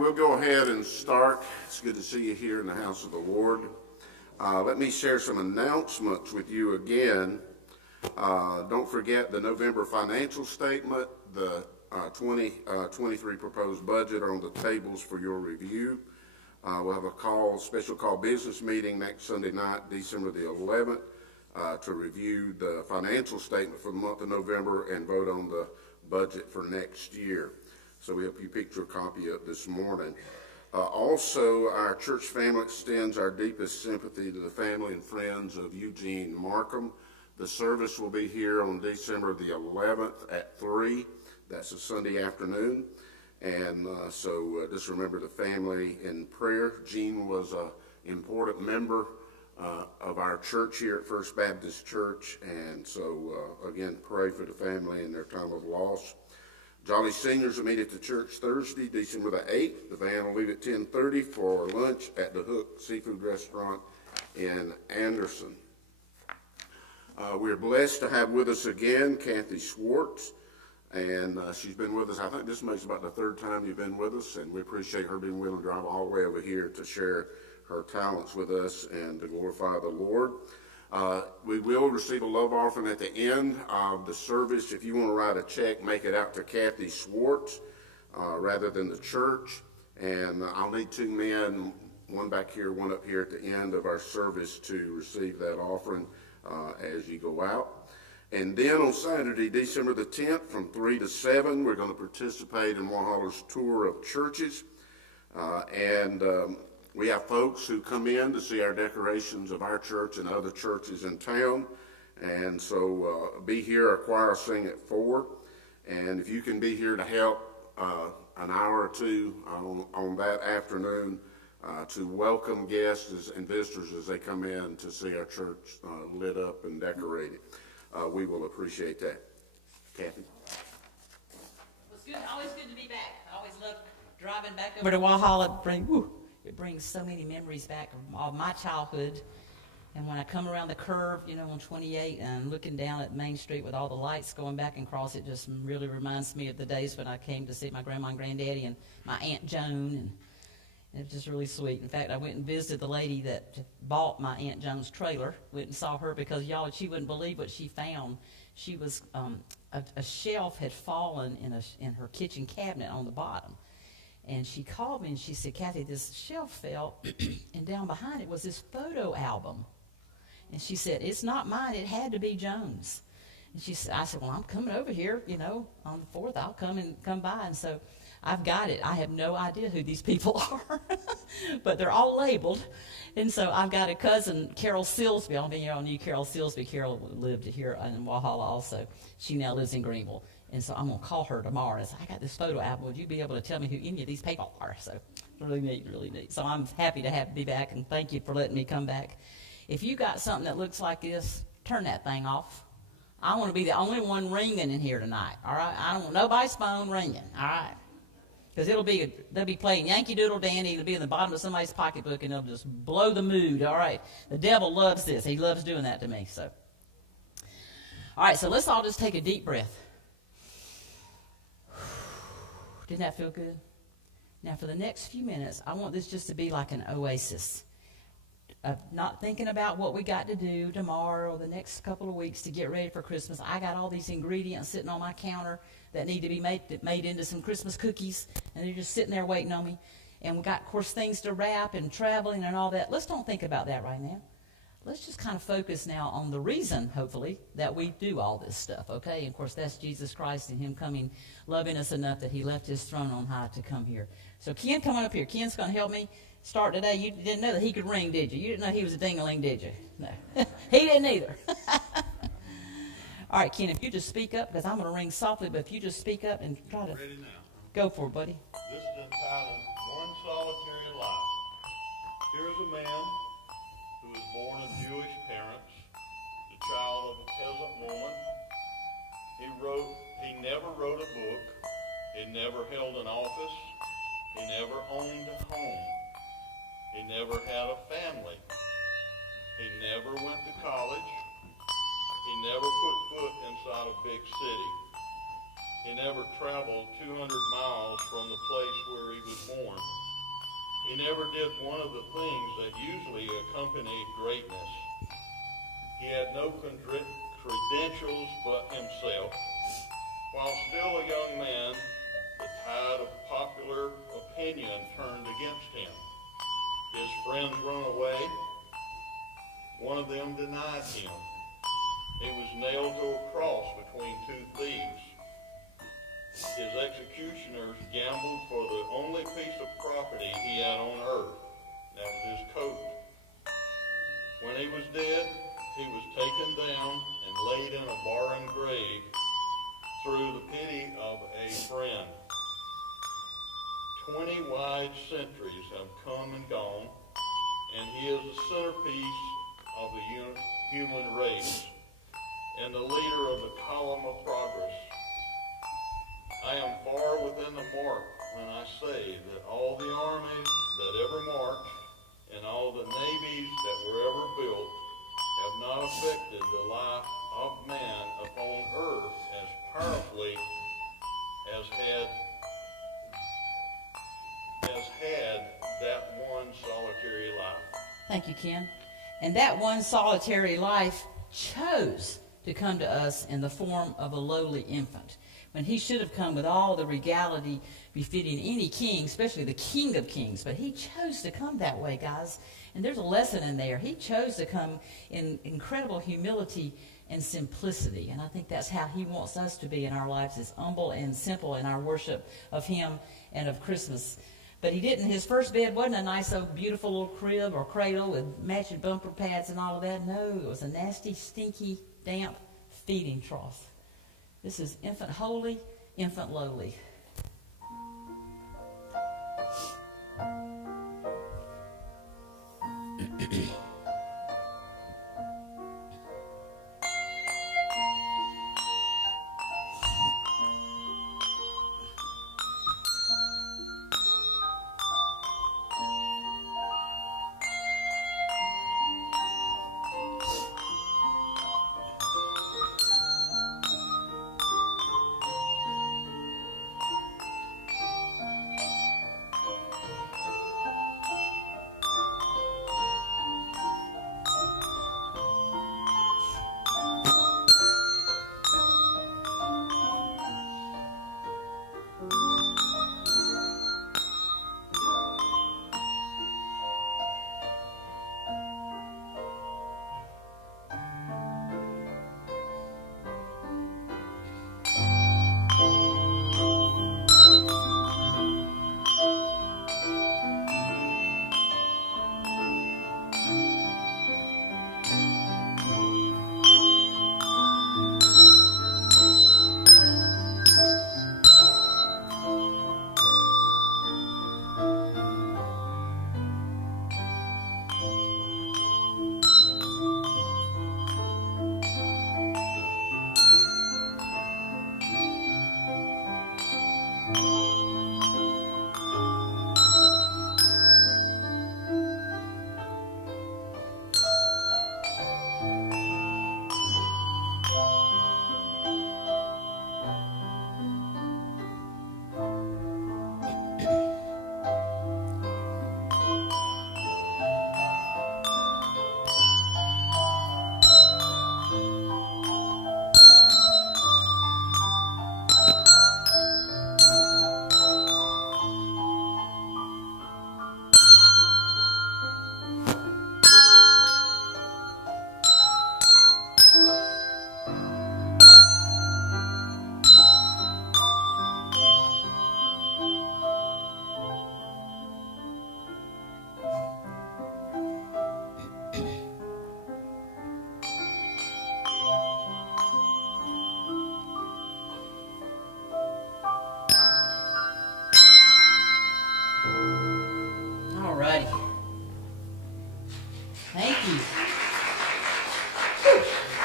we'll go ahead and start. It's good to see you here in the house of the Lord. Let me share some announcements with you again. Don't forget the November financial statement, the 2023 proposed budget are on the tables for your review. We'll have a special call business meeting next Sunday night, December the 11th, to review the financial statement for the month of November and vote on the budget for next year. So we hope you picked your copy up this morning. Also, our church family extends our deepest sympathy to the family and friends of Eugene Markham. The service will be here on December the 11th at 3. That's a Sunday afternoon. And so just remember the family in prayer. Gene was an important member of our church here at First Baptist Church. And so, again, pray for the family in their time of loss. Jolly Seniors will meet at the church Thursday, December the 8th. The van will leave at 10:30 for lunch at the Hook Seafood Restaurant in Anderson. We're blessed to have with us again Kathy Schwartz, and she's been with us. I think this makes about the third time you've been with us, and we appreciate her being willing to drive all the way over here to share her talents with us and to glorify the Lord. We will receive a love offering at the end of the service. If you want to write a check, make it out to Kathy Schwartz rather than the church. And I'll need two men, one back here, one up here at the end of our service to receive that offering as you go out. And then on Saturday, December the 10th, from 3 to 7, we're going to participate in Walhalla's tour of churches. We have folks who come in to see our decorations of our church and other churches in town. And so be here, our choir will sing at 4. And if you can be here to help an hour or two on that afternoon to welcome guests and visitors as they come in to see our church lit up and decorated, we will appreciate that. Kathy? Well, it's good, always good to be back. I always love driving back over to Walhalla. It brings so many memories back of my childhood. And when I come around the curve, on 28 and looking down at Main Street with all the lights going back and across, it just really reminds me of the days when I came to see my grandma and granddaddy and my Aunt Joan. And it was just really sweet. In fact, I went and visited the lady that bought my Aunt Joan's trailer. Went and saw her because, y'all, she wouldn't believe what she found. She was, a shelf had fallen in her kitchen cabinet on the bottom. And she called me and she said, Kathy, this shelf fell, and down behind it was this photo album. And she said, it's not mine. It had to be Joan's. And I said, well, I'm coming over here, on the 4th. I'll come by. And so I've got it. I have no idea who these people are, but they're all labeled. And so I've got a cousin, Carol Silsby. I don't think y'all knew Carol Silsby. Carol lived here in Walhalla also. She now lives in Greenville. And so I'm going to call her tomorrow and say, I got this photo album. Would you be able to tell me who any of these people are? So really neat, really neat. So I'm happy to be back, and thank you for letting me come back. If you got something that looks like this, turn that thing off. I want to be the only one ringing in here tonight, all right? I don't want nobody's phone ringing, all right? Because they'll be playing Yankee Doodle Dandy. It'll be in the bottom of somebody's pocketbook, and they'll just blow the mood, all right? The devil loves this. He loves doing that to me. So, all right, so let's all just take a deep breath. Didn't that feel good? Now, for the next few minutes, I want this just to be like an oasis of not thinking about what we got to do tomorrow or the next couple of weeks to get ready for Christmas. I got all these ingredients sitting on my counter that need to be made into some Christmas cookies, and they're just sitting there waiting on me. And we got, of course, things to wrap and traveling and all that. Let's don't think about that right now. Let's just kind of focus now on the reason, hopefully, that we do all this stuff, okay? And, of course, that's Jesus Christ and him coming, loving us enough that he left his throne on high to come here. So, Ken, come on up here. Ken's going to help me start today. You didn't know that he could ring, did you? You didn't know he was a ding-a-ling, did you? No. He didn't either. All right, Ken, if you just speak up, because I'm going to ring softly, but if you just speak up and try to go for it, buddy. This is entitled One Solitary Life. Here is a man who was born of Jewish parents, the child of a peasant woman. He never wrote a book. He never held an office. He never owned a home. He never had a family. He never went to college. He never put foot inside a big city. He never traveled 200 miles from the place where he was born. He never did one of the things that usually accompanied greatness. He had no credentials but himself. While still a young man, the tide of popular opinion turned against him. His friends run away. One of them denied him. He was nailed to a cross between two thieves. His executioners gambled for the only piece of property he had on earth. That was his coat. When he was dead, he was taken down and laid in a barren grave through the pity of a friend. 20 wide centuries have come and gone, and he is the centerpiece of the human race and the leader of the column of progress. I am far within the mark when I say that all the armies that ever marched and all the navies that were ever built have not affected the life of man upon earth as powerfully as had that one solitary life. Thank you, Ken. And that one solitary life chose to come to us in the form of a lowly infant, when he should have come with all the regality befitting any king, especially the King of Kings. But he chose to come that way, guys. And there's a lesson in there. He chose to come in incredible humility and simplicity. And I think that's how he wants us to be in our lives, is humble and simple in our worship of him and of Christmas. But he didn't. His first bed wasn't a nice, old, beautiful little crib or cradle with matching bumper pads and all of that. No, it was a nasty, stinky, damp feeding trough. This is infant holy, infant lowly.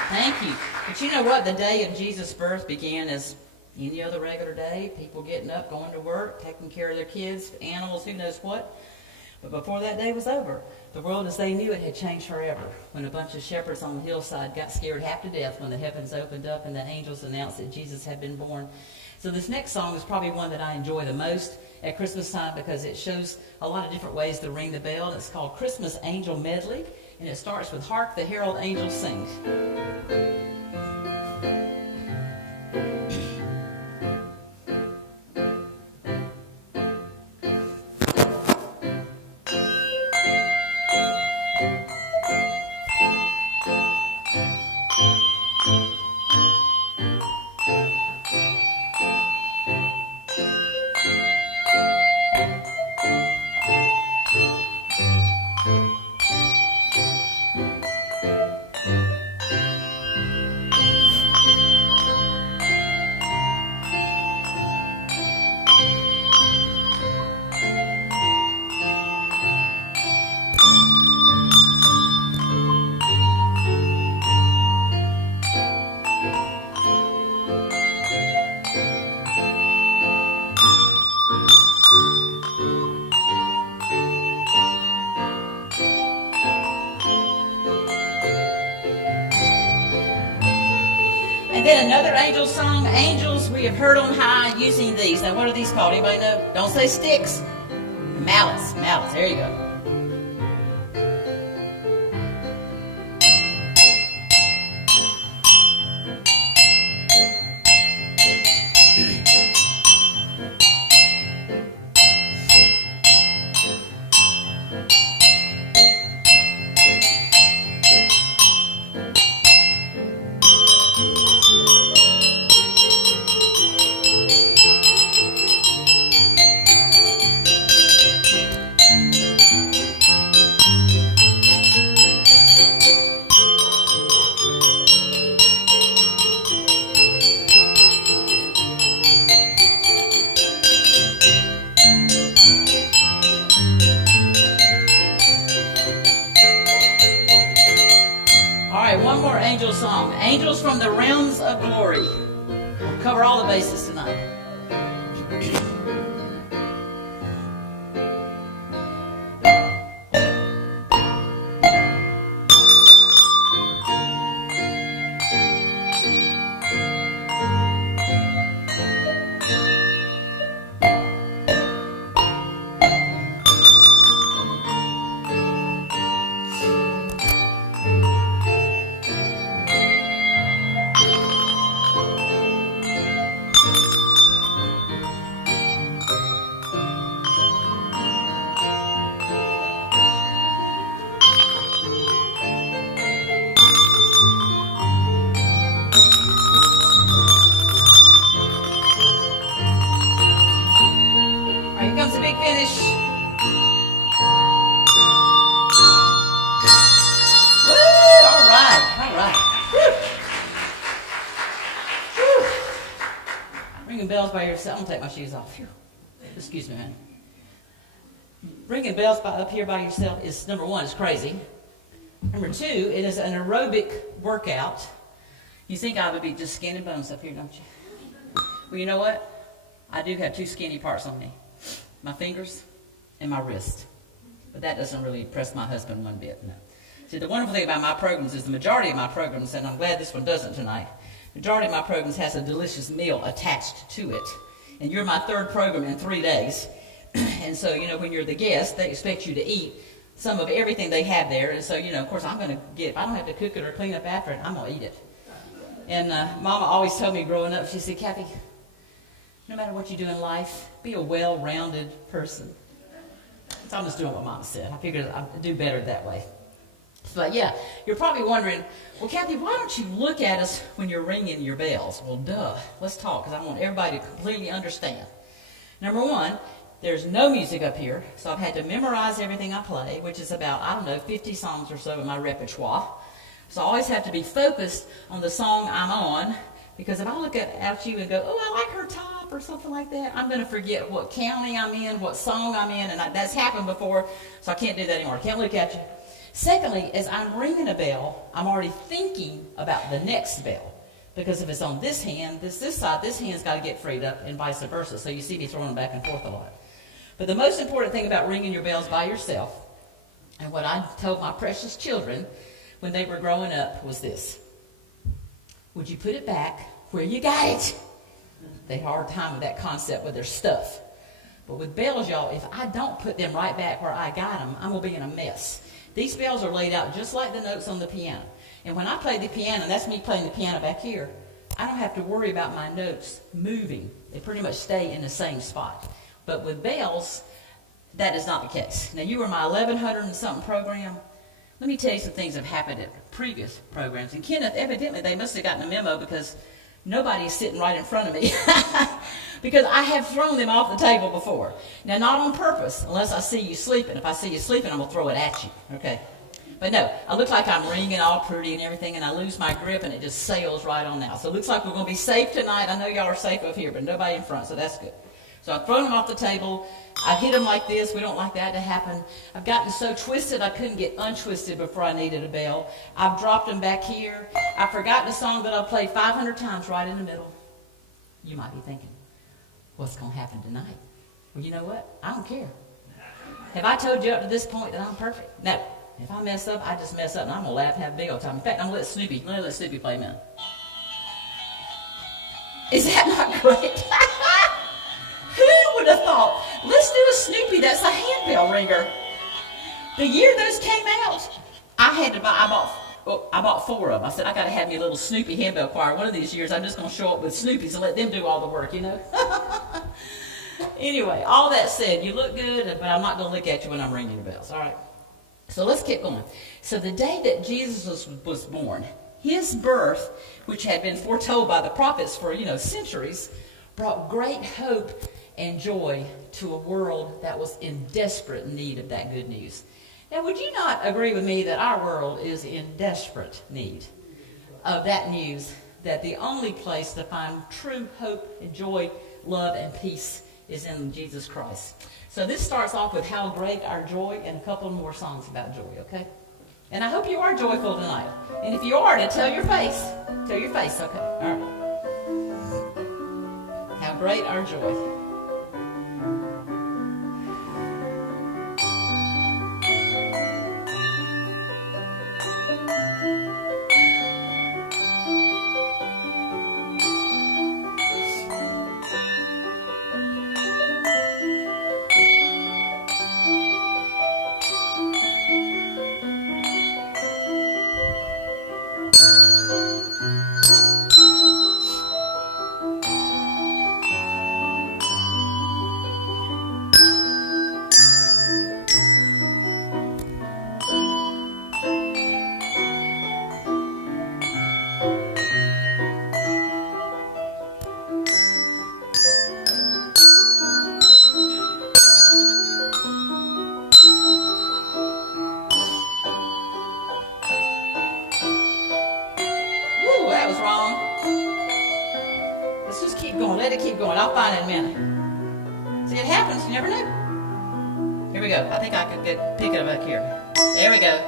Thank you. But you know what? The day of Jesus' birth began as any other regular day. People getting up, going to work, taking care of their kids, animals, who knows what. But before that day was over, the world as they knew it had changed forever. When a bunch of shepherds on the hillside got scared half to death when the heavens opened up and the angels announced that Jesus had been born. So this next song is probably one that I enjoy the most at Christmas time because it shows a lot of different ways to ring the bell. It's called Christmas Angel Medley, and it starts with Hark the Herald Angels Sing. And then another angel song, Angels We Have Heard on High, using these. Now what are these called? Anybody know? Don't say sticks. Mallets. Mallets. There you go. One more angel song. Angels from the Realms of Glory. We'll cover all the bases tonight. Finish. Woo! All right. Woo. Ringing bells by yourself. I'm gonna take my shoes off. Phew. Excuse me, man. Ringing bells up here by yourself is, number one, is crazy. Number two, it is an aerobic workout. You think I would be just skin and bones up here, don't you? Well, you know what? I do have two skinny parts on me. My fingers and my wrist. But that doesn't really impress my husband one bit. No. See, the wonderful thing about my programs is the majority of my programs, and I'm glad this one doesn't tonight, the majority of my programs has a delicious meal attached to it. And you're my third program in 3 days. And so, you know, when you're the guest, they expect you to eat some of everything they have there. And so, you know, of course, I'm going to get, if I don't have to cook it or clean up after it, I'm going to eat it. And Mama always told me growing up, she said, Kathy, no matter what you do in life, be a well-rounded person. So I'm just doing what Mama said. I figured I'd do better that way. But yeah, you're probably wondering, well, Kathy, why don't you look at us when you're ringing your bells? Well, duh. Let's talk, because I want everybody to completely understand. Number one, there's no music up here, so I've had to memorize everything I play, which is about, 50 songs or so in my repertoire. So I always have to be focused on the song I'm on, because if I look at you and go, oh, I like her top or something like that, I'm going to forget what county I'm in, what song I'm in, and that's happened before, so I can't do that anymore. I can't look at you. Secondly, as I'm ringing a bell, I'm already thinking about the next bell, because if it's on this hand, this side, this hand's got to get freed up, and vice versa, so you see me throwing them back and forth a lot. But the most important thing about ringing your bells by yourself, and what I told my precious children when they were growing up, was this. Would you put it back where you got it? They have a hard time with that concept with their stuff. But with bells, y'all, if I don't put them right back where I got them, I'm going to be in a mess. These bells are laid out just like the notes on the piano. And when I play the piano, and that's me playing the piano back here, I don't have to worry about my notes moving. They pretty much stay in the same spot. But with bells, that is not the case. Now, you were my 1100 and something program. Let me tell you some things that have happened at previous programs. And Kenneth, evidently, they must have gotten a memo because nobody's sitting right in front of me. Because I have thrown them off the table before. Now, not on purpose, unless I see you sleeping. If I see you sleeping, I'm going to throw it at you. Okay? But no, I look like I'm ringing all pretty and everything, and I lose my grip, and it just sails right on out. So it looks like we're going to be safe tonight. I know y'all are safe up here, but nobody in front, so that's good. So I've thrown them off the table. I've hit them like this. We don't like that to happen. I've gotten so twisted I couldn't get untwisted before I needed a bell. I've dropped them back here. I've forgotten a song that I've played 500 times right in the middle. You might be thinking, what's going to happen tonight? Well, you know what? I don't care. Have I told you up to this point that I'm perfect? No. If I mess up, I just mess up, and I'm going to laugh and have a big old time. In fact, I'm going to let Snoopy play a minute. Is that not great? Who would have thought? Let's do a Snoopy. That's a handbell ringer. The year those came out, I bought 4 of them. I said, I got to have me a little Snoopy handbell choir. One of these years, I'm just going to show up with Snoopies and let them do all the work, you know? Anyway, all that said, you look good, but I'm not going to look at you when I'm ringing the bells, all right? So let's keep going. So the day that Jesus was born, his birth, which had been foretold by the prophets for, centuries, brought great hope and joy to a world that was in desperate need of that good news. Now, would you not agree with me that our world is in desperate need of that news, that the only place to find true hope and joy, love, and peace is in Jesus Christ? So this starts off with How Great Our Joy and a couple more songs about joy, okay? And I hope you are joyful tonight. And if you are, then tell your face. Tell your face, okay? All right. How great our joy. I'll find it in a minute. See, it happens. You never know. Here we go. I think I could pick it up back here. There we go.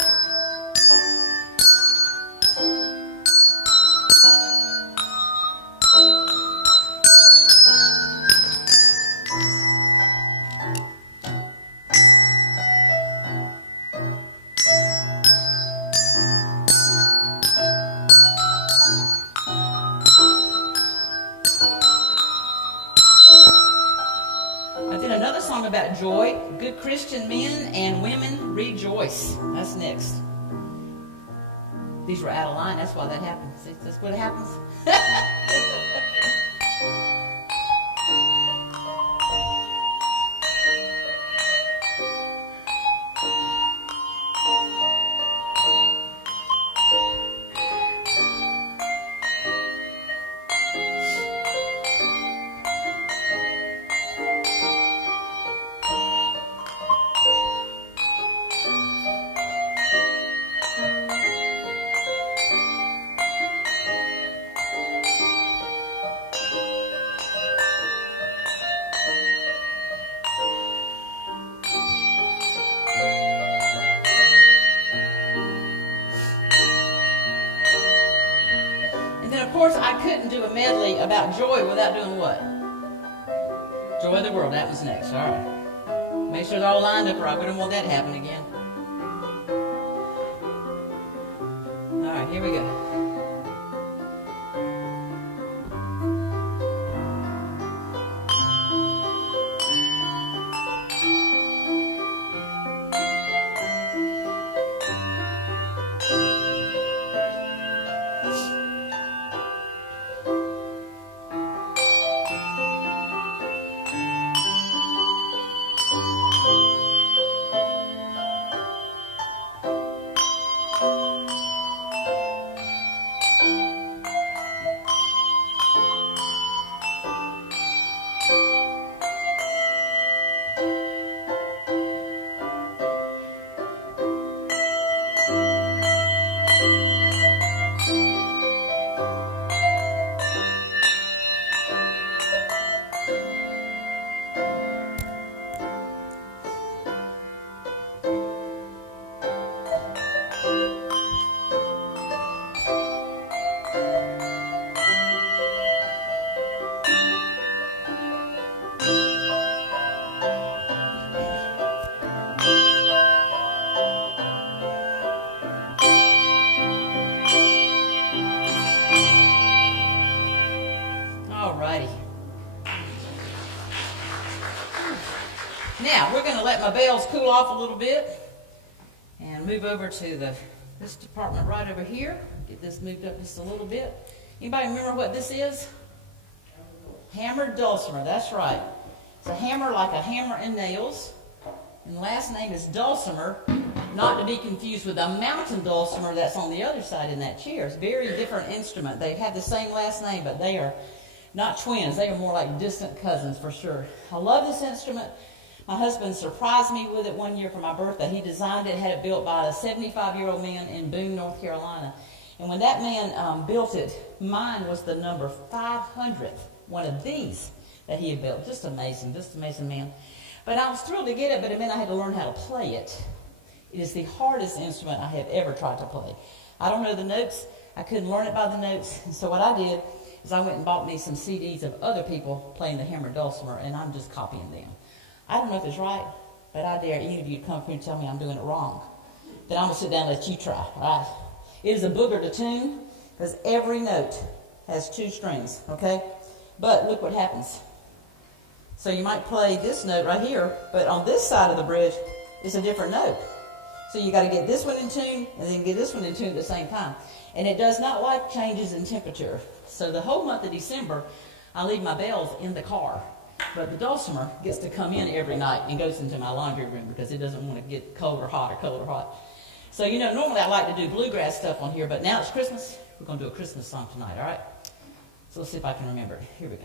About joy, good Christian men and women rejoice. That's next. These were out of line. That's why that happened. See, that's what happens. I couldn't do a medley about joy without doing what? Joy of the world. That was next. All right. Make sure they're all lined up right. We don't want that to happen again. All right, here we go. let my bells cool off a little bit and move over to this department right over here. Get this moved up just a little bit. Anybody remember what this is? Hammered dulcimer, that's right. It's a hammer like a hammer and nails. And the last name is dulcimer, not to be confused with a mountain dulcimer that's on the other side in that chair. It's a very different instrument. They have the same last name, but they are not twins. They are more like distant cousins for sure. I love this instrument. My husband surprised me with it one year for my birthday. He designed it, had it built by a 75-year-old man in Boone, North Carolina. And when that man built it, mine was the number 500th, one of these that he had built. Just amazing man. But I was thrilled to get it, but it meant I had to learn how to play it. It is the hardest instrument I have ever tried to play. I don't know the notes. I couldn't learn it by the notes. And so what I did is I went and bought me some CDs of other people playing the hammer dulcimer, and I'm just copying them. I don't know if it's right, but I dare any of you to come here and tell me I'm doing it wrong. Then I'm going to sit down and let you try, right? It is a booger to tune because every note has 2 strings, okay? But look what happens. So you might play this note right here, but on this side of the bridge, it's a different note. So you got to get this one in tune and then get this one in tune at the same time. And it does not like changes in temperature. So the whole month of December, I leave my bells in the car. But the dulcimer gets to come in every night and goes into my laundry room because it doesn't want to get cold or hot or cold or hot. So, you know, normally I like to do bluegrass stuff on here, but now it's Christmas. We're going to do a Christmas song tonight, all right? So let's see if I can remember it. Here we go.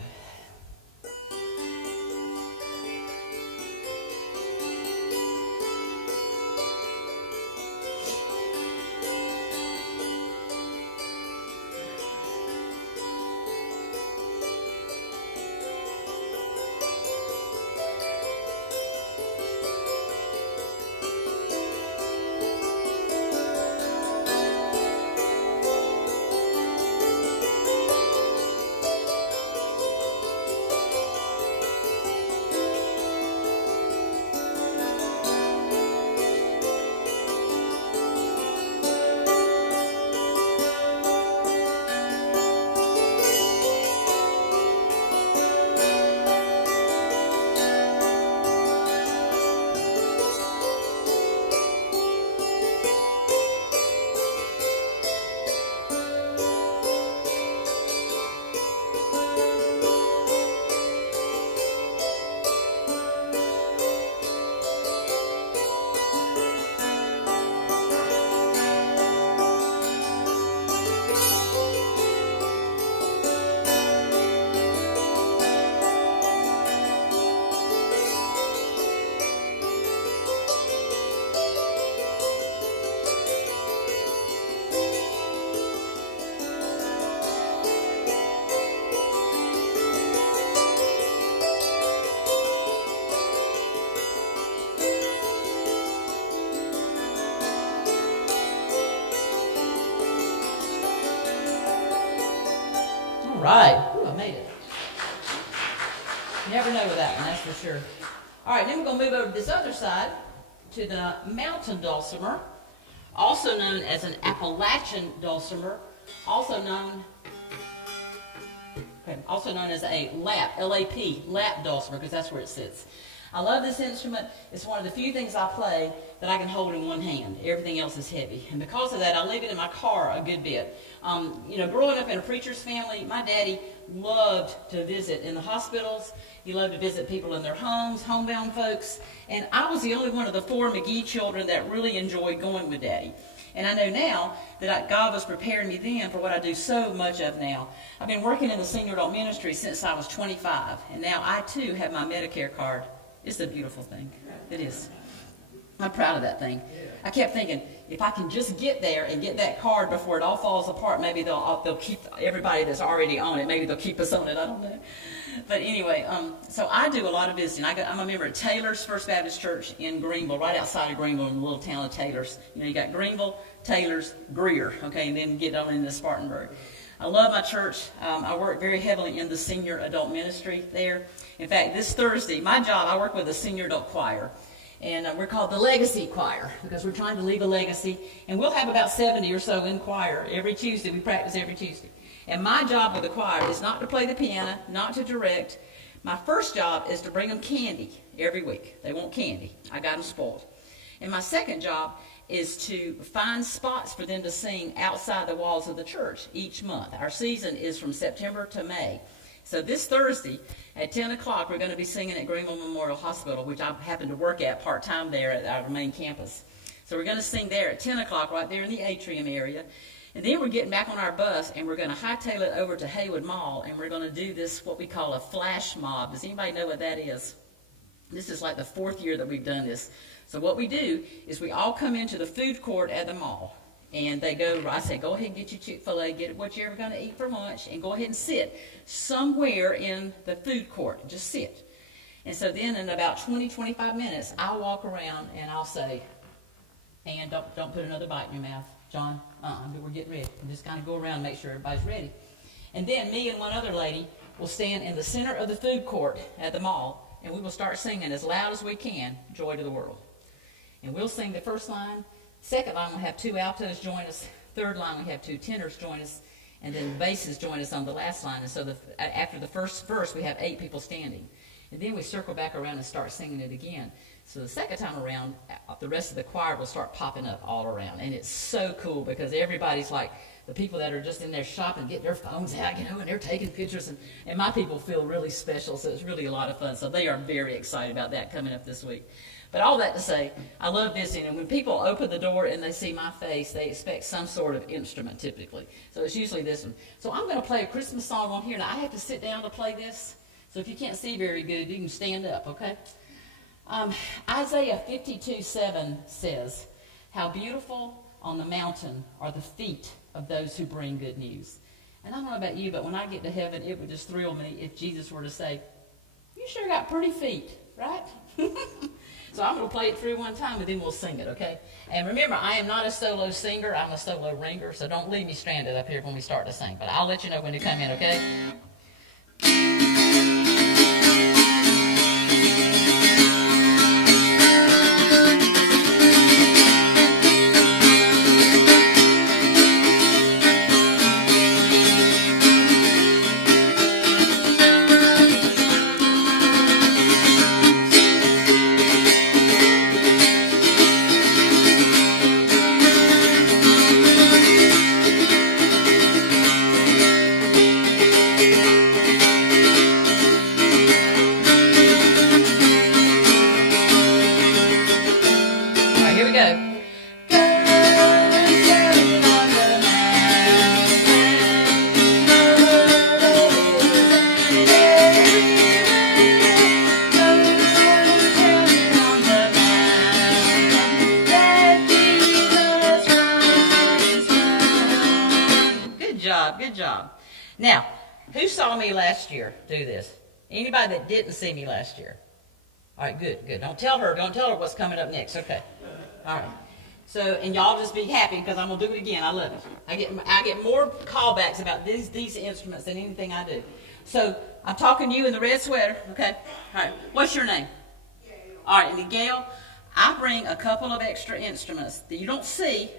Right. Ooh, I made it. Never know with that one, that's for sure. All right, then we're going to move over to this other side to the mountain dulcimer, also known as an Appalachian dulcimer, also known as a lap, L-A-P, lap dulcimer, because that's where it sits. I love this instrument. It's one of the few things I play that I can hold in one hand. Everything else is heavy. And because of that, I leave it in my car a good bit. You know, growing up in a preacher's family, my daddy loved to visit in the hospitals. He loved to visit people in their homes, homebound folks. And I was the only one of the 4 McGee children that really enjoyed going with Daddy. And I know now that God was preparing me then for what I do so much of now. I've been working in the senior adult ministry since I was 25. And now I, too, have my Medicare card. It's a beautiful thing. It is. I'm proud of that thing. I kept thinking, if I can just get there and get that card before it all falls apart, maybe they'll keep everybody that's already on it. Maybe they'll keep us on it. I don't know. But anyway, so I do a lot of visiting. I'm a member of Taylor's First Baptist Church in Greenville, right outside of Greenville in the little town of Taylor's. You know, you got Greenville, Taylor's, Greer, okay, and then get on into Spartanburg. I love my church. I work very heavily in the senior adult ministry there. In fact, this Thursday, my job, I work with a senior adult choir. And we're called the Legacy Choir because we're trying to leave a legacy. And we'll have about 70 or so in choir every Tuesday. We practice every Tuesday. And my job with the choir is not to play the piano, not to direct, My first job is to bring them candy every week. They want candy. I got them spoiled. And my second job is to find spots for them to sing outside the walls of the church each month. Our season is from September to May. So this Thursday at 10 o'clock, we're going to be singing at Greenville Memorial Hospital, which I happen to work at part-time there at our main campus. So we're going to sing there at 10 o'clock right there in the atrium area. And then we're getting back on our bus, and we're going to hightail it over to Haywood Mall, and we're going to do this, what we call a flash mob. Does anybody know what that is? This is like the 4th year that we've done this. So what we do is we all come into the food court at the mall. And they go, I say, go ahead and get your Chick-fil-A, get what you're going to eat for lunch, and go ahead and sit somewhere in the food court. Just sit. And so then in about 20, 25 minutes, I'll walk around and I'll say, and don't put another bite in your mouth. John, we're getting ready. And just kind of go around and make sure everybody's ready. And then me and one other lady will stand in the center of the food court at the mall, and we will start singing as loud as we can, Joy to the World. And we'll sing the first line. Second line, we'll have 2 altos join us. Third line, we have 2 tenors join us. And then the basses join us on the last line. And so after the first verse, we have 8 people standing. And then we circle back around and start singing it again. So the second time around, the rest of the choir will start popping up all around. And it's so cool because everybody's like, the people that are just in there shopping, getting their phones out, and they're taking pictures. And my people feel really special, so it's really a lot of fun. So they are very excited about that coming up this week. But all that to say, I love visiting, and when people open the door and they see my face, they expect some sort of instrument typically. So it's usually this one. So I'm going to play a Christmas song on here. Now, I have to sit down to play this, so if you can't see very good, you can stand up, okay? Isaiah 52:7 says, how beautiful on the mountain are the feet of those who bring good news. And I don't know about you, but when I get to heaven, it would just thrill me if Jesus were to say, you sure got pretty feet, right? So I'm going to play it through one time, and then we'll sing it, okay? And remember, I am not a solo singer. I'm a solo ringer, so don't leave me stranded up here when we start to sing. But I'll let you know when to come in, okay? Good job. Now, who saw me last year do this? Anybody that didn't see me last year? All right, good. Don't tell her what's coming up next. Okay. All right. So, and y'all just be happy because I'm going to do it again. I love it. I get more callbacks about these instruments than anything I do. So, I'm talking to you in the red sweater, okay? All right. What's your name? Gail. All right, and Gail, I bring a couple of extra instruments that you don't see,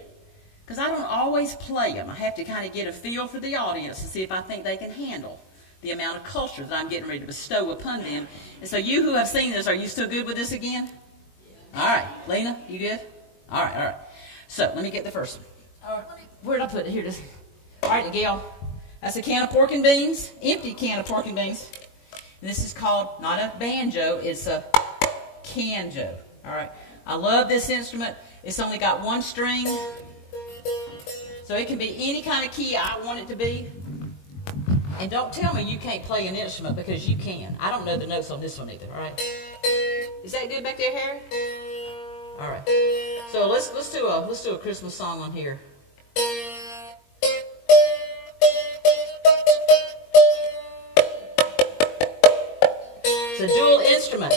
because I don't always play them. I have to kind of get a feel for the audience to see if I think they can handle the amount of culture that I'm getting ready to bestow upon them. And so you who have seen this, are you still good with this again? Yeah. All right. Lena, you good? All right. So let me get the first one. Where did I put it? Here it is. All right, Gail. That's a can of pork and beans, empty can of pork and beans. And this is called, not a banjo, it's a canjo. All right. I love this instrument. It's only got one string. So it can be any kind of key I want it to be. And don't tell me you can't play an instrument, because you can. I don't know the notes on this one either, all right? Is that good back there, Harry? All right. So let's do a Christmas song on here. It's a dual instrument.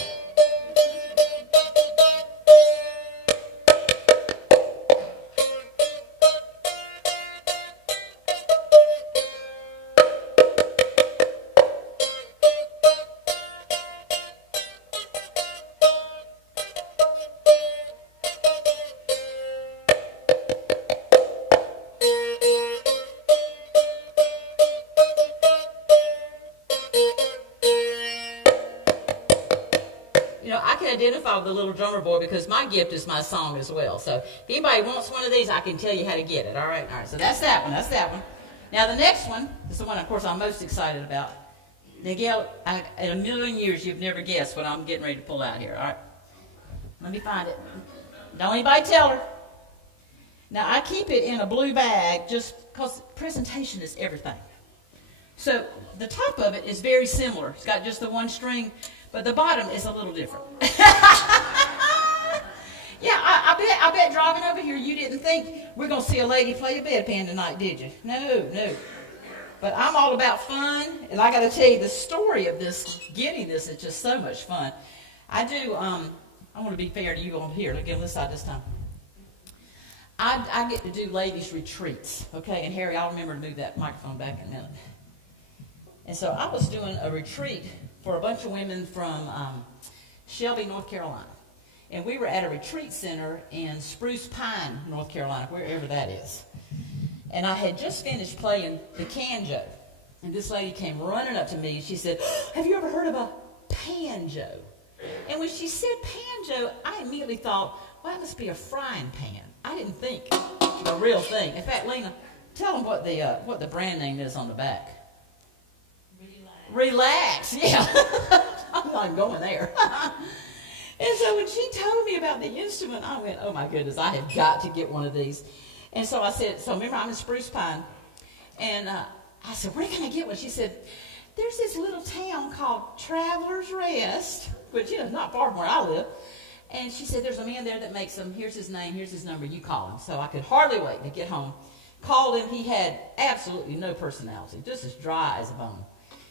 can identify with the little drummer boy because my gift is my song as well. So if anybody wants one of these, I can tell you how to get it. All right. So that's that one. That's that one. Now the next one is the one, of course, I'm most excited about. Now, Gail, in a million years, you've never guessed what I'm getting ready to pull out here. All right. Let me find it. Don't anybody tell her. Now, I keep it in a blue bag just because presentation is everything. So the top of it is very similar. It's got just the one string, but the bottom is a little different. Yeah, I bet driving over here you didn't think we're going to see a lady play a bedpan tonight, did you? No. But I'm all about fun, and I got to tell you the story of this, getting this is just so much fun. I want to be fair to you on here. Look on this side this time. I get to do ladies' retreats, okay? And Harry, I'll remember to move that microphone back in a minute. And so I was doing a retreat for a bunch of women from Shelby, North Carolina. And we were at a retreat center in Spruce Pine, North Carolina, wherever that is. And I had just finished playing the canjo. And this lady came running up to me and she said, have you ever heard of a banjo? And when she said banjo, I immediately thought, well, that must be a frying pan. I didn't think the real thing. In fact, Lena, tell them what the brand name is on the back. Relax. Yeah. I'm not going there. And so when she told me about the instrument, I went, oh my goodness, I have got to get one of these. And so I said, so remember I'm in Spruce Pine. And I said, where can I get one? She said, there's this little town called Travelers Rest, which is not far from where I live. And she said, there's a man there that makes them. Here's his name. Here's his number. You call him. So I could hardly wait to get home. Called him. He had absolutely no personality, just as dry as a bone.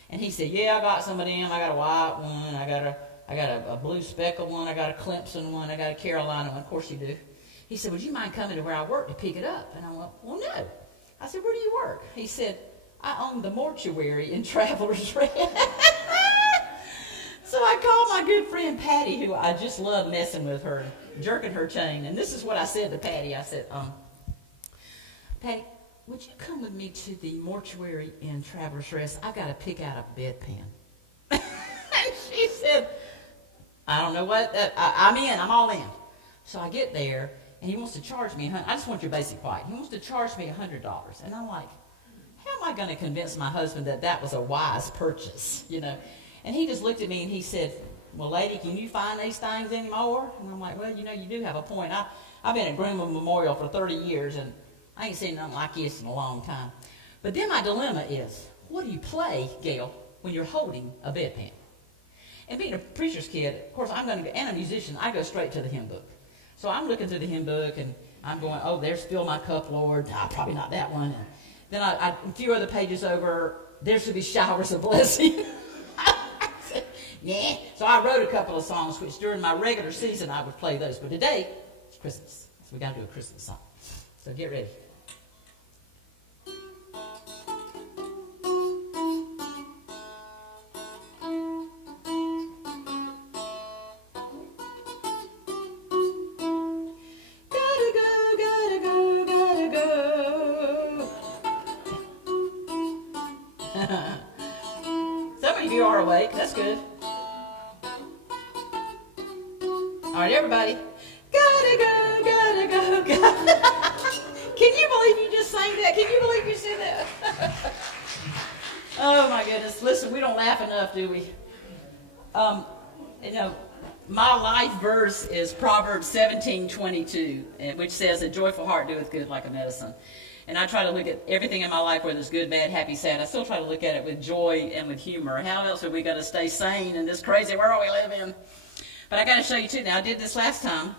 And he said, yeah, I got some of them. I got a white one. I got a blue speckled one. I got a Clemson one. I got a Carolina one. Of course you do. He said, would you mind coming to where I work to pick it up? And I went, well, no. I said, where do you work? He said, I own the mortuary in Travelers Rest. So I called my good friend Patty, who I just love messing with her, jerking her chain. And this is what I said to Patty. I said, Patty, would you come with me to the mortuary in Travelers Rest? I got to pick out a bedpan. And she said, I don't know what, I'm in, I'm all in. So I get there, and he wants to charge me I just want your basic white. He wants to charge me $100. And I'm like, how am I going to convince my husband that that was a wise purchase, you know? And he just looked at me and he said, well, lady, can you find these things anymore? And I'm like, well, you know, you do have a point. I've been at Greenwood Memorial for 30 years, and I ain't seen nothing like this in a long time. But then my dilemma is, what do you play, Gail, when you're holding a bedpan? And being a preacher's kid, of course, and a musician, I go straight to the hymn book. So I'm looking through the hymn book, and I'm going, oh, there's Fill My Cup, Lord. Nah, probably not that one. And then a few other pages over, there should be showers of blessing. Yeah. So I wrote a couple of songs, which during my regular season I would play those. But today, it's Christmas. So we got to do a Christmas song. So get ready. Some of you are awake. That's good. All right, everybody. Gotta go, gotta go, gotta. Can you believe you just sang that? Can you believe you said that? Oh my goodness. Listen, we don't laugh enough, do we? You know, my life verse is Proverbs 17:22, which says, a joyful heart doeth good like a medicine. And I try to look at everything in my life, whether it's good, bad, happy, sad. I still try to look at it with joy and with humor. How else are we going to stay sane in this crazy world we live in? But I got to show you, too. Now, I did this last time,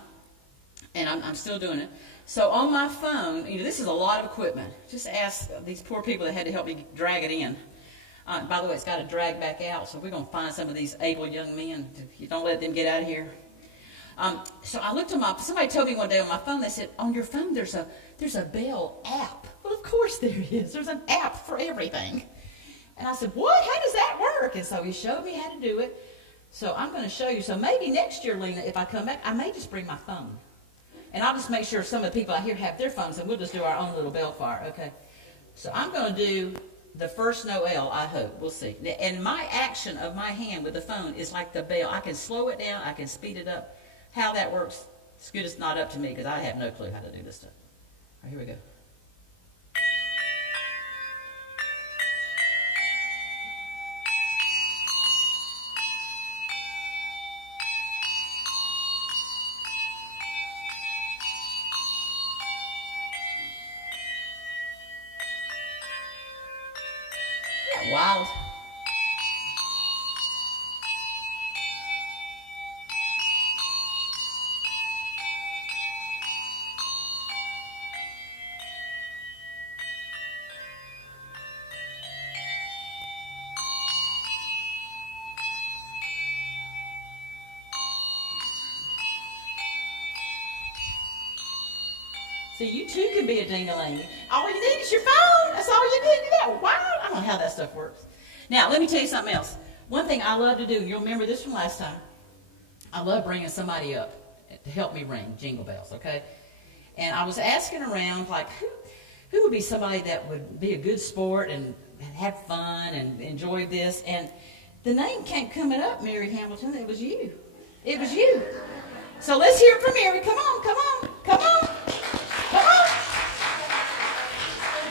and I'm still doing it. So on my phone, you know, this is a lot of equipment. Just ask these poor people that had to help me drag it in. By the way, it's got to drag back out, so we're going to find some of these able young men. You don't let them get out of here. So I looked at somebody told me one day on my phone, they said, on your phone there's a Bell app. Well, of course there is. There's an app for everything. And I said, what? How does that work? And so he showed me how to do it. So I'm going to show you. So maybe next year, Lena, if I come back, I may just bring my phone. And I'll just make sure some of the people out here have their phones, and we'll just do our own little bell fire, okay? So I'm going to do the first Noel, I hope. We'll see. And my action of my hand with the phone is like the bell. I can slow it down. I can speed it up. How that works, it's good it's not up to me because I have no clue how to do this stuff. All right, here we go. Isn't that wild? See, you too can be a ding-a-ling. All you need is your phone. That's all you need. That wow. I don't know how that stuff works. Now, let me tell you something else. One thing I love to do, you'll remember this from last time. I love bringing somebody up to help me ring jingle bells, okay? And I was asking around, like, who would be somebody that would be a good sport and have fun and enjoy this? And the name kept coming up, Mary Hamilton. It was you. It was you. So let's hear it from Mary. Come on, come on, come on. Come on.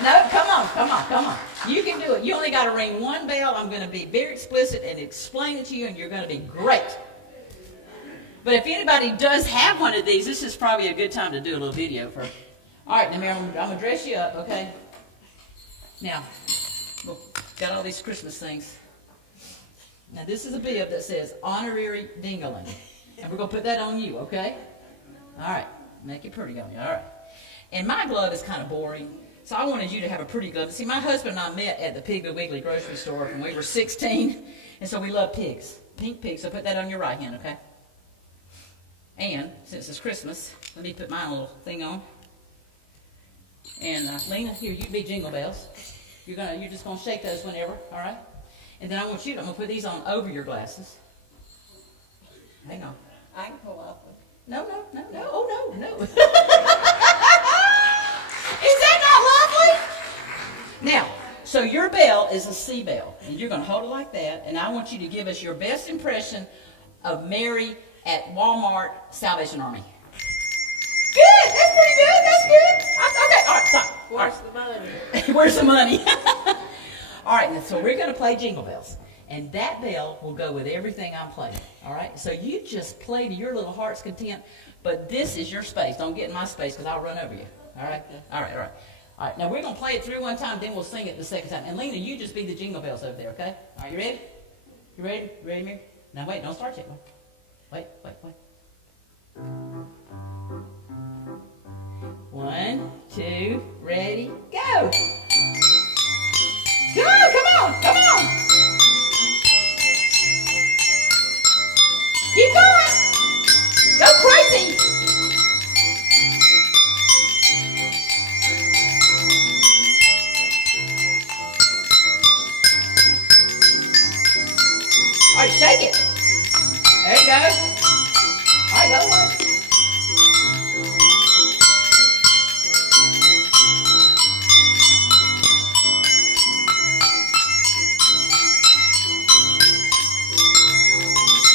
No, come on. You can do it. You only got to ring one bell. I'm going to be very explicit and explain it to you, and you're going to be great. But if anybody does have one of these, this is probably a good time to do a little video for. All right, now, Mary, I'm going to dress you up, okay? Now, we've got all these Christmas things. Now, this is a bib that says honorary ding-a-ling. And we're going to put that on you, okay? All right. Make it pretty on you, all right. And my glove is kind of boring, so I wanted you to have a pretty glove. See, my husband and I met at the Piggly Wiggly grocery store when we were 16, and so we love pigs, pink pigs. So put that on your right hand, okay? And since it's Christmas, let me put my little thing on. And Lena, here, you be jingle bells. You're just gonna shake those whenever, all right? And then I'm gonna put these on over your glasses. Hang on. I can pull off. No. Oh, no. Is that not lovely? Now, so your bell is a C bell, and you're going to hold it like that, and I want you to give us your best impression of Mary at Walmart Salvation Army. Good! That's pretty good! That's good! Okay, all right, stop. Where's the money? Where's the money? All right, so we're going to play Jingle Bells. And that bell will go with everything I'm playing, all right? So you just play to your little heart's content, but this is your space. Don't get in my space because I'll run over you, all right? All right, now we're going to play it through one time, then we'll sing it the second time. And Lena, you just be the jingle bells over there, okay? Are you ready? You ready? You ready, Mary? Now wait, don't start yet. Wait. 1, 2, ready, go! Go, come on! Keep going! Go crazy! All right, shake it. There you go. All right, go on.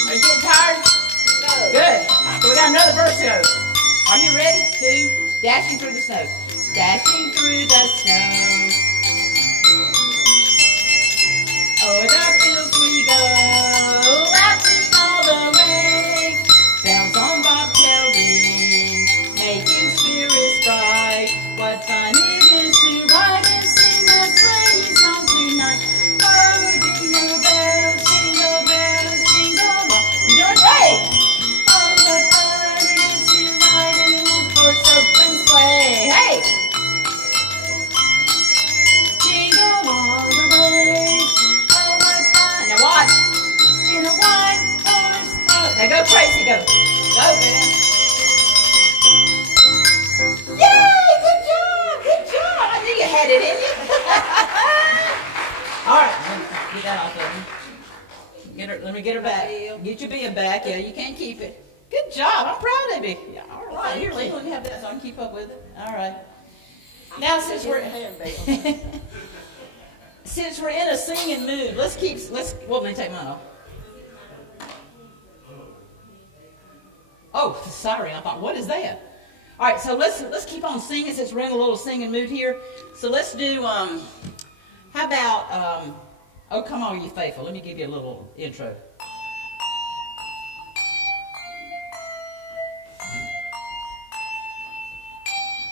Are you getting tired? No. Good. So we got another verse to go. Are you ready? 2, dashing through the snow. Dashing through the snow. O'er the fields we go, laughing all the way. Bells on bobtail ring, making spirits bright. What fun it is to ride and sing a sleigh song tonight. Oh, jingle bells, jingle all. You're doing great. Oh, what fun it is to ride in a one-horse open sleigh. Hey! Jingle all the way. Oh, what fun. Now watch. In a one-horse open. Now go crazy, go. Go, man. Yay! Good job. I knew you had it in you. All right. Get that off of me. Let me get her back. Get your being back. Yeah, you can't keep it. Good job. I'm proud of you. Yeah, all right. Here, Lee, let me have that so I can keep up with it. All right. Now, since we're... Since we're in a singing mood, let me take mine off. Oh, sorry, I thought, what is that? All right, so let's keep on singing since we're in a little singing mood here. So let's do, how about, Oh Come All Ye Faithful. Let me give you a little intro.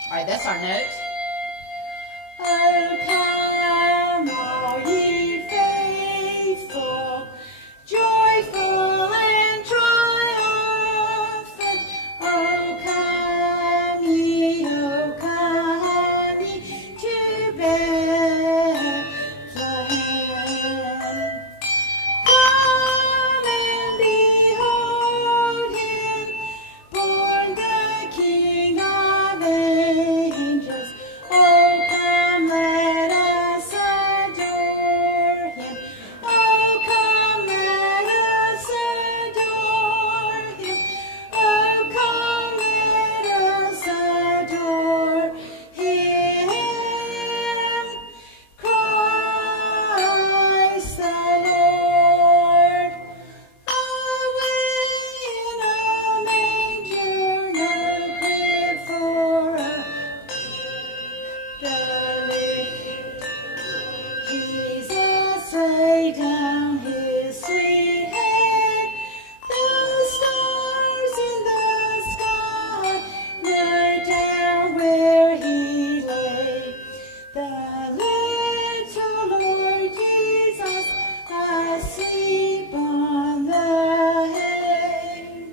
All right, that's our note. Oh, come all ye faithful, joyful and triumphant. Oh, come ye to Bethlehem. Come and behold him, born the King of angels. Oh, come, let us adore him. Oh, come, let us adore him. Oh, come, let us adore him. Christ the Lord. Away in a manger, no crib for a babe. Jesus laid down his sweet head. The stars in the sky looked down where he lay. The little Lord Jesus asleep on the hay.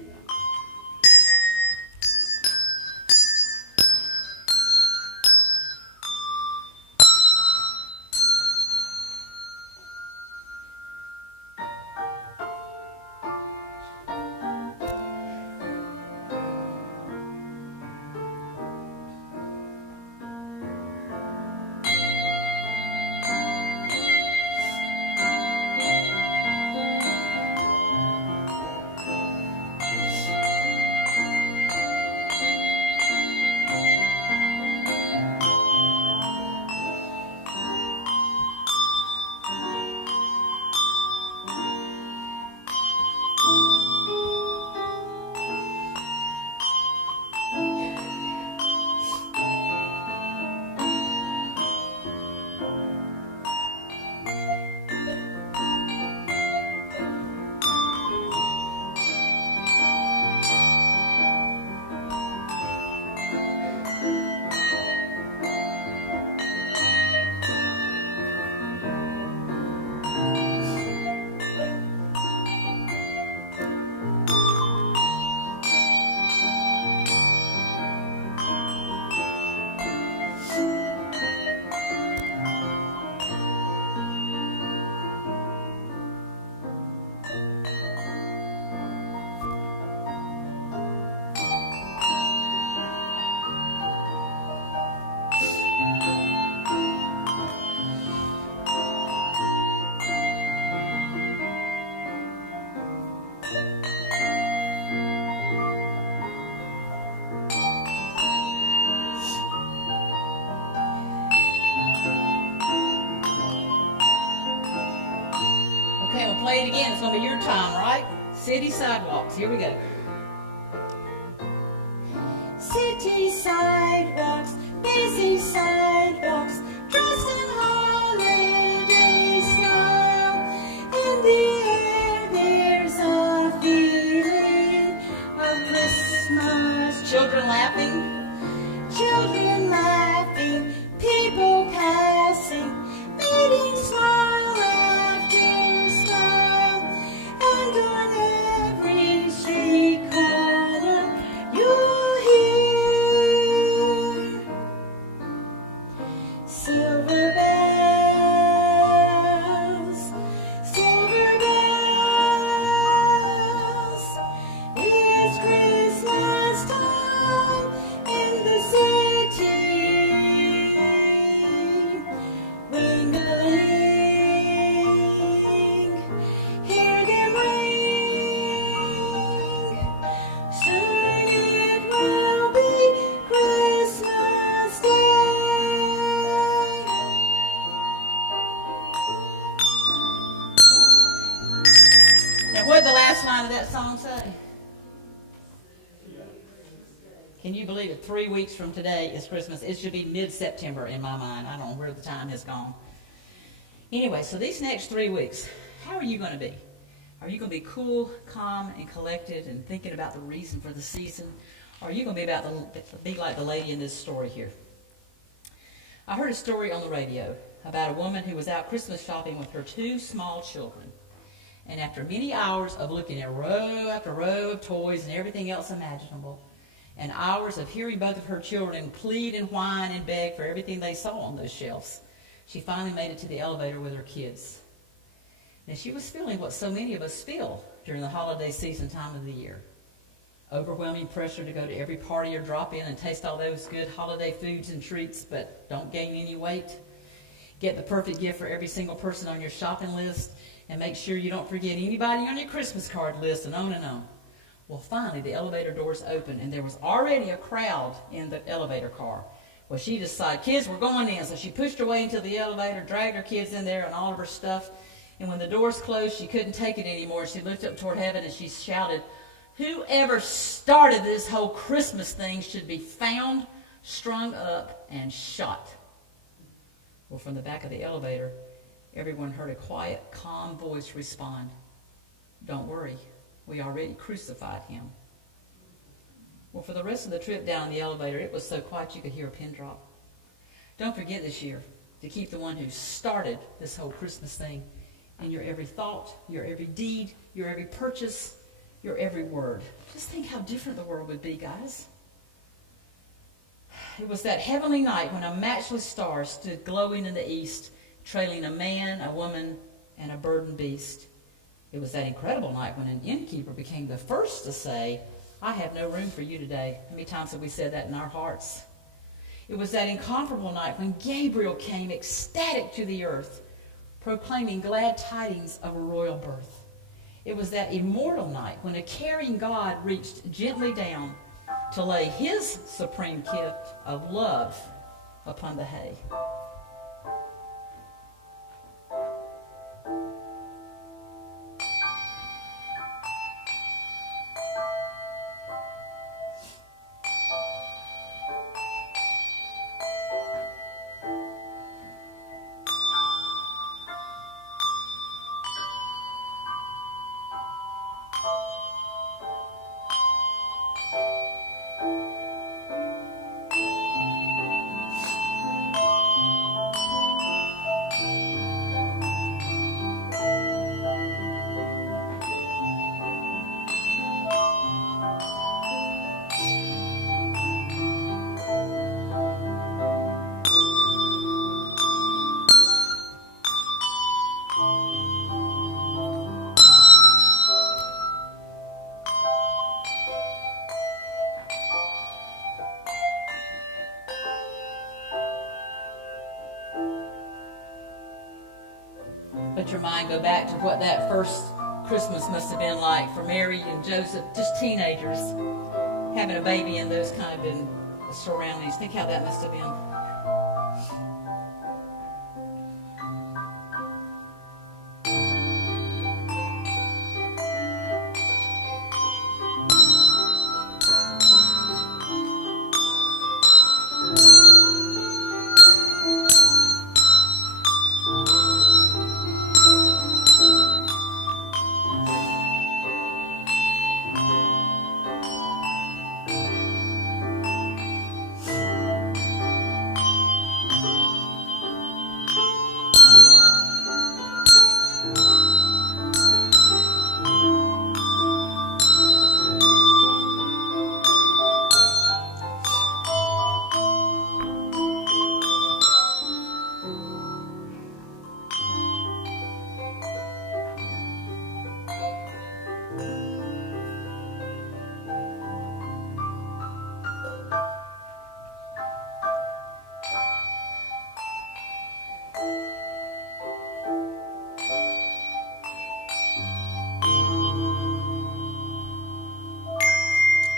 Okay, we'll play it again. It's going to be your time, right? City sidewalks. Here we go. City sidewalks, busy sidewalks, dressed in holiday style. In the air there's a feeling of Christmas. Children laughing, people passing, meeting smile after smile, and on every street corner you'll hear silver bells, silver bells. It's Christmas time in the city. Ring-a-ling, Can you believe it? 3 weeks from today is Christmas. It should be mid-September in my mind. I don't know where the time has gone. Anyway, so these next 3 weeks, how are you going to be? Are you going to be cool, calm, and collected and thinking about the reason for the season? Or are you going to be like the lady in this story here? I heard a story on the radio about a woman who was out Christmas shopping with her 2 small children. And after many hours of looking at row after row of toys and everything else imaginable, and hours of hearing both of her children plead and whine and beg for everything they saw on those shelves, she finally made it to the elevator with her kids. And she was feeling what so many of us feel during the holiday season time of the year. Overwhelming pressure to go to every party or drop in and taste all those good holiday foods and treats, but don't gain any weight. Get the perfect gift for every single person on your shopping list, and make sure you don't forget anybody on your Christmas card list, and on and on. Well, finally, the elevator doors opened, and there was already a crowd in the elevator car. Well, she decided, kids, we're going in. So she pushed her way into the elevator, dragged her kids in there and all of her stuff. And when the doors closed, she couldn't take it anymore. She looked up toward heaven and she shouted, whoever started this whole Christmas thing should be found, strung up, and shot. Well, from the back of the elevator, everyone heard a quiet, calm voice respond, don't worry, we already crucified him. Well, for the rest of the trip down the elevator, it was so quiet you could hear a pin drop. Don't forget this year to keep the one who started this whole Christmas thing in your every thought, your every deed, your every purchase, your every word. Just think how different the world would be, guys. It was that heavenly night when a matchless star stood glowing in the east, trailing a man, a woman, and a burdened beast. It was that incredible night when an innkeeper became the first to say, I have no room for you today. How many times have we said that in our hearts? It was that incomparable night when Gabriel came ecstatic to the earth, proclaiming glad tidings of a royal birth. It was that immortal night when a caring God reached gently down to lay his supreme gift of love upon the hay. Let your mind go back to what that first Christmas must have been like for Mary and Joseph, just teenagers, having a baby in those kind of surroundings. Think how that must have been.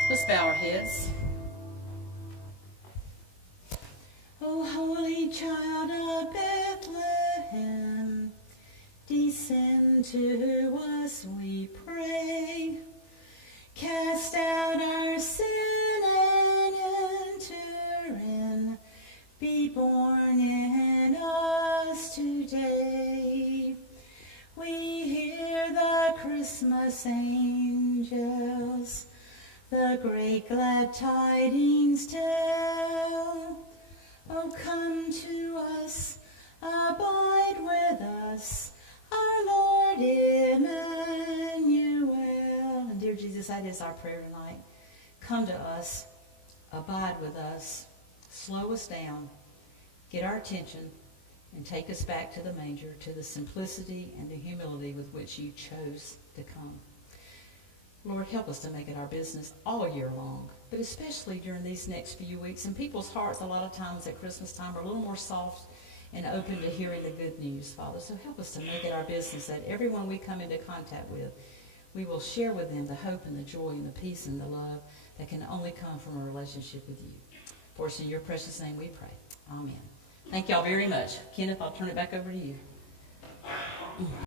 Let's bow our heads. O holy child of Bethlehem, descend to us, we pray. Cast out our sin and us angels the great glad tidings tell. Oh, come to us, abide with us, our Lord Emmanuel. And dear Jesus, that is our prayer tonight. Come to us, abide with us, slow us down, get our attention, and take us back to the manger, to the simplicity and the humility with which you chose to come. Lord, help us to make it our business all year long, but especially during these next few weeks. And people's hearts a lot of times at Christmas time are a little more soft and open to hearing the good news, Father. So help us to make it our business that everyone we come into contact with, we will share with them the hope and the joy and the peace and the love that can only come from a relationship with you. For it's in your precious name we pray. Amen. Thank y'all very much. Kenneth, I'll turn it back over to you.